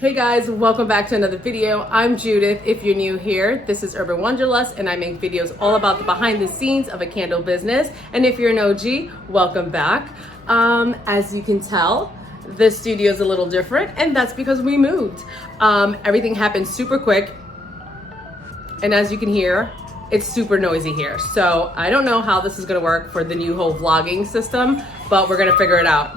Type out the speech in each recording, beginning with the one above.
Hey guys, welcome back to another video. I'm Judith. If you're new here, this is Urban Wanderlust and I make videos all about the behind the scenes of a candle business. And if you're an OG, welcome back. As you can tell, this studio is a little different and that's because we moved. Everything happened super quick. And as you can hear, it's super noisy here. So I don't know how this is gonna work for the new whole vlogging system, but we're gonna figure it out.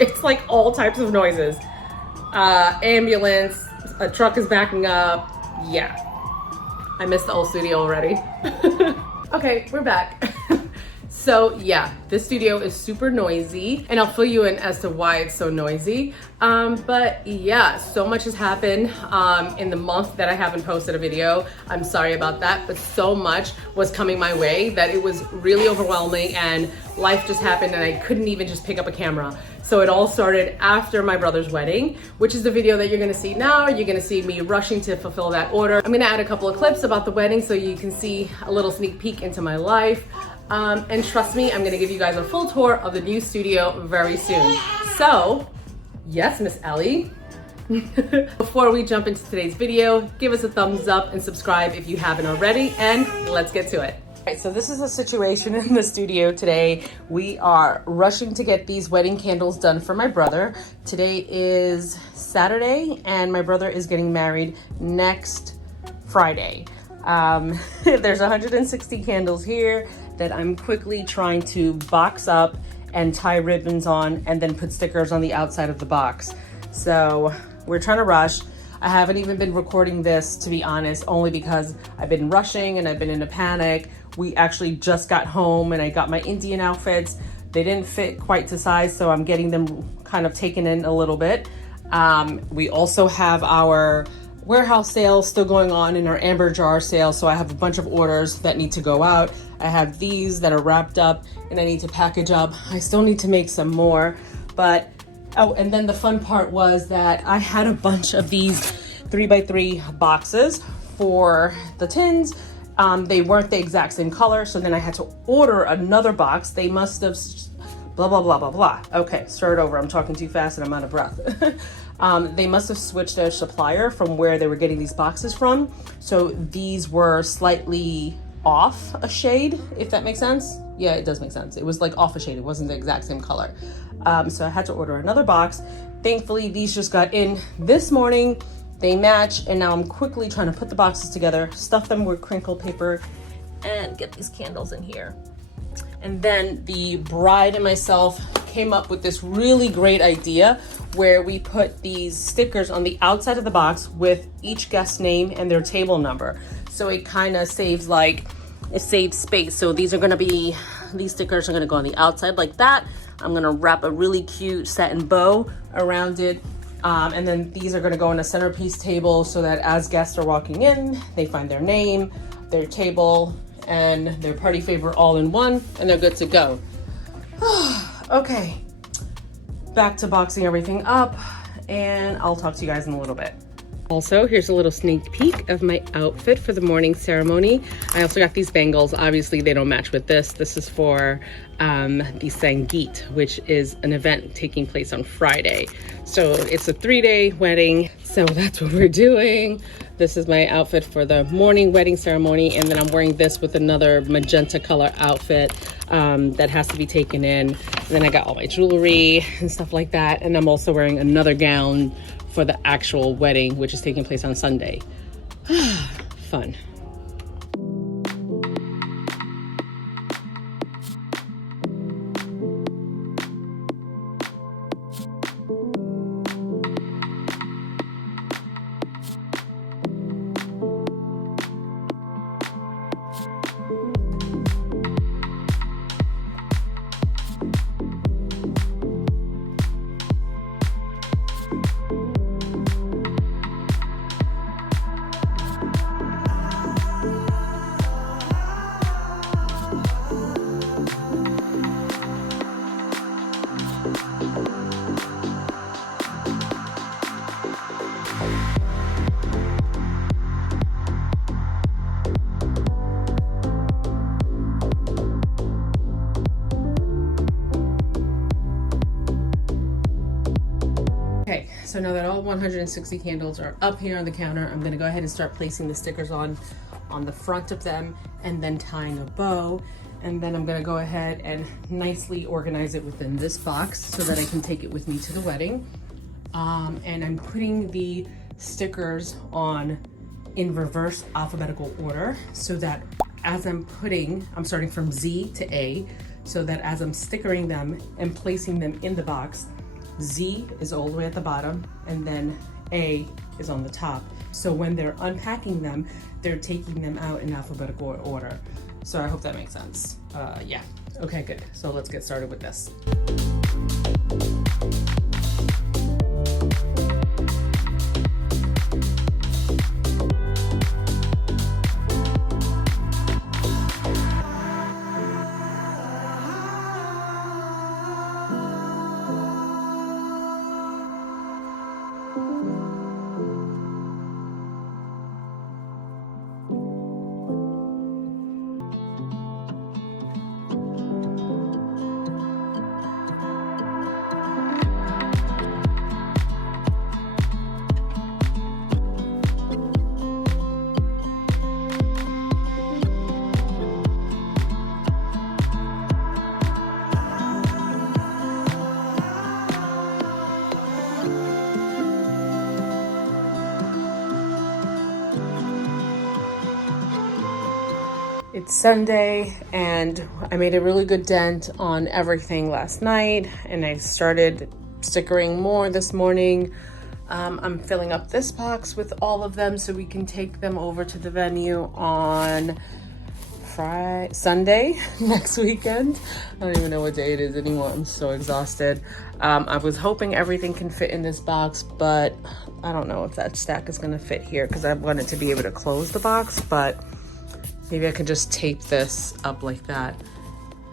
It's like all types of noises. Ambulance, a truck is backing up. Yeah, I missed the old studio already. Okay, we're back. So yeah, this studio is super noisy and I'll fill you in as to why it's so noisy. But yeah, so much has happened in the month that I haven't posted a video. I'm sorry about that, but so much was coming my way that it was really overwhelming and life just happened and I couldn't even just pick up a camera. So it all started after my brother's wedding, which is the video that you're gonna see now. You're gonna see me rushing to fulfill that order. I'm gonna add a couple of clips about the wedding so you can see a little sneak peek into my life. And trust me, I'm gonna give you guys a full tour of the new studio very soon. So, yes, Miss Ellie. Before we jump into today's video, give us a thumbs up and subscribe if you haven't already, and let's get to it. All right, so this is a situation in the studio today. We are rushing to get these wedding candles done for my brother. Today is Saturday, and my brother is getting married next Friday. There's 160 candles here that I'm quickly trying to box up and tie ribbons on and then put stickers on the outside of the box. So we're trying to rush. I haven't even been recording this, to be honest, only because I've been rushing and I've been in a panic. We actually just got home and I got my Indian outfits. They didn't fit quite to size, so I'm getting them kind of taken in a little bit. We also have our warehouse sale still going on in our amber jar sale, so I have a bunch of orders that need to go out. I have these that are wrapped up and I need to package up. I still need to make some more, but oh, and then the fun part was that I had a bunch of these 3x3 boxes for the tins. They weren't the exact same color, so then I had to order another box. They must have blah, blah, blah, blah, blah. Okay, start over. I'm talking too fast and I'm out of breath. They must have switched their supplier from where they were getting these boxes from. So these were slightly off a shade, if that makes sense. Yeah, it does make sense. It was like off a shade. It wasn't the exact same color. So I had to order another box. Thankfully, these just got in this morning. They match, and now I'm quickly trying to put the boxes together, stuff them with crinkle paper, and get these candles in here. And then the bride and myself came up with this really great idea where we put these stickers on the outside of the box with each guest name and their table number. So it kind of saves space. So these stickers are gonna go on the outside like that. I'm gonna wrap a really cute satin bow around it. And then these are gonna go on a centerpiece table so that as guests are walking in, they find their name, their table, and their party favor all in one, and they're good to go. Okay, back to boxing everything up, and I'll talk to you guys in a little bit. Also, here's a little sneak peek of my outfit for the morning ceremony. I also got these bangles. Obviously, they don't match with this. This is for the Sangeet, which is an event taking place on Friday. So it's a 3-day wedding. So that's what we're doing. This is my outfit for the morning wedding ceremony. And then I'm wearing this with another magenta color outfit that has to be taken in. And then I got all my jewelry and stuff like that. And I'm also wearing another gown for the actual wedding, which is taking place on Sunday. Fun. so now that all 160 candles are up here on the counter, I'm gonna go ahead and start placing the stickers on the front of them and then tying a bow. And then I'm gonna go ahead and nicely organize it within this box so that I can take it with me to the wedding. And I'm putting the stickers on in reverse alphabetical order so that as I'm starting from Z to A, so that as I'm stickering them and placing them in the box, Z is all the way at the bottom and then A is on the top. So when they're unpacking them, they're taking them out in alphabetical order. So I hope that makes sense. Yeah, okay, good. So let's get started with this. It's Sunday and I made a really good dent on everything last night and I started stickering more this morning. I'm filling up this box with all of them so we can take them over to the venue on Sunday next weekend. I don't even know what day it is anymore. I'm so exhausted. I was hoping everything can fit in this box, but I don't know if that stack is gonna fit here because I wanted to be able to close the box, but maybe I could just tape this up like that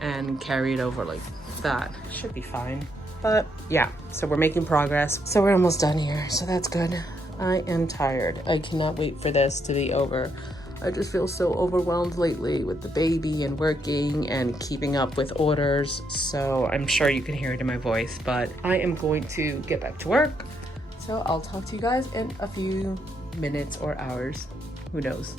and carry it over like that. Should be fine. But yeah, so we're making progress. So we're almost done here, so that's good. I am tired. I cannot wait for this to be over. I just feel so overwhelmed lately with the baby and working and keeping up with orders. So I'm sure you can hear it in my voice, but I am going to get back to work. So I'll talk to you guys in a few minutes or hours. Who knows?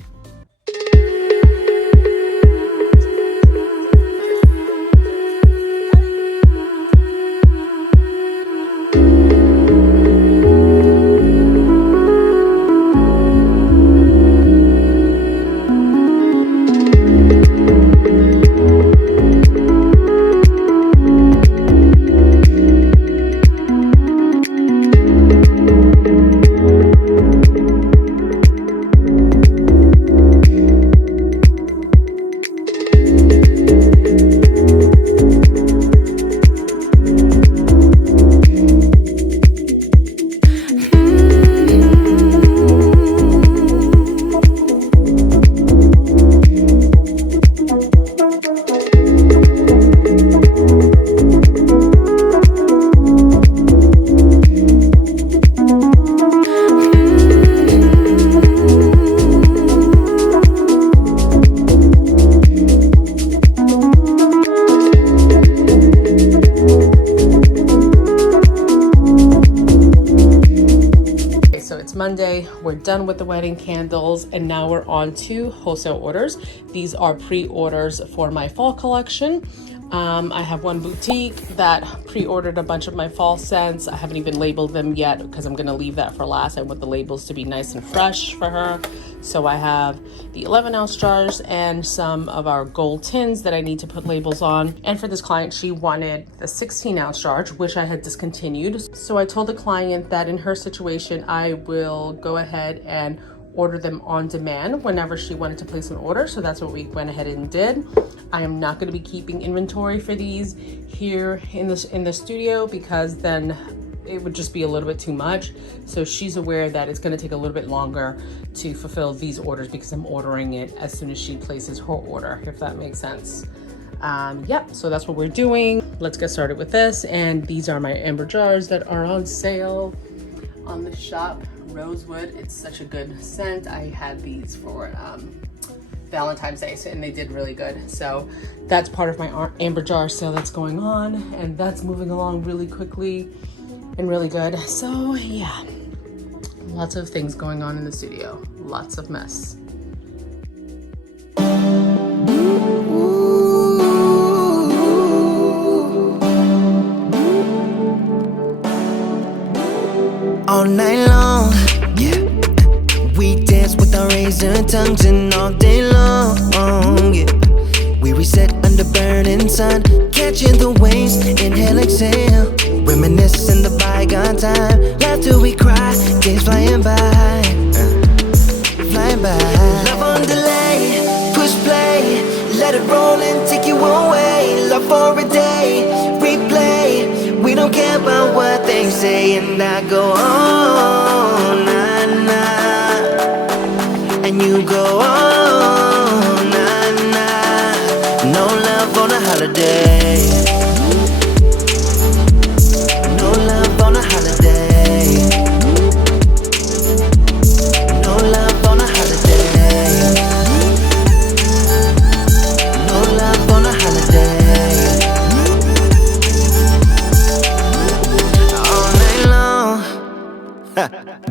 Monday, we're done with the wedding candles and now we're on to wholesale orders. These are pre-orders for my fall collection. I have one boutique that pre-ordered a bunch of my fall scents. I haven't even labeled them yet because I'm gonna leave that for last. I want the labels to be nice and fresh for her. So I have the 11-ounce jars and some of our gold tins that I need to put labels on. And for this client, she wanted the 16-ounce jar, which I had discontinued. So I told the client that in her situation, I will go ahead and order them on demand whenever she wanted to place an order. So that's what we went ahead and did. I am not going to be keeping inventory for these here in the studio because then it would just be a little bit too much. So she's aware that it's going to take a little bit longer to fulfill these orders because I'm ordering it as soon as she places her order, if that makes sense. Yep, so that's what we're doing. Let's get started with this. And these are my amber jars that are on sale on the shop. Rosewood, it's such a good scent. I had these for Valentine's Day and they did really good. So that's part of my amber jar sale that's going on and that's moving along really quickly. and really good. So yeah, lots of things going on in the studio, lots of mess. All night long, yeah. We dance with our razor tongues and all day long, yeah. We reset under burning sun, catching the waves, inhale, exhale. Reminiscing the bygone time, laugh till we cry, days flying by, flying by. Love on delay, push play, let it roll and take you away. Love for a day, replay. We don't care about what they say, and I go on, nah, nah, and you go on, nah, nah. No love on a holiday. No love on a holiday. No love on a holiday. No love on a holiday. All night long.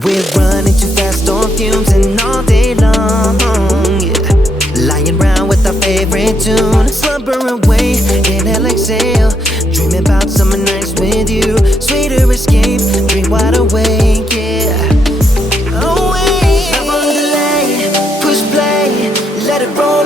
We're running too fast on fumes and all day long, yeah. Lying round with our favorite tune, slumber away, inhale, exhale. Dreaming about summer nights with you, sweeter escape, dream wide awake, yeah. Away. Love on delay, push play, let it roll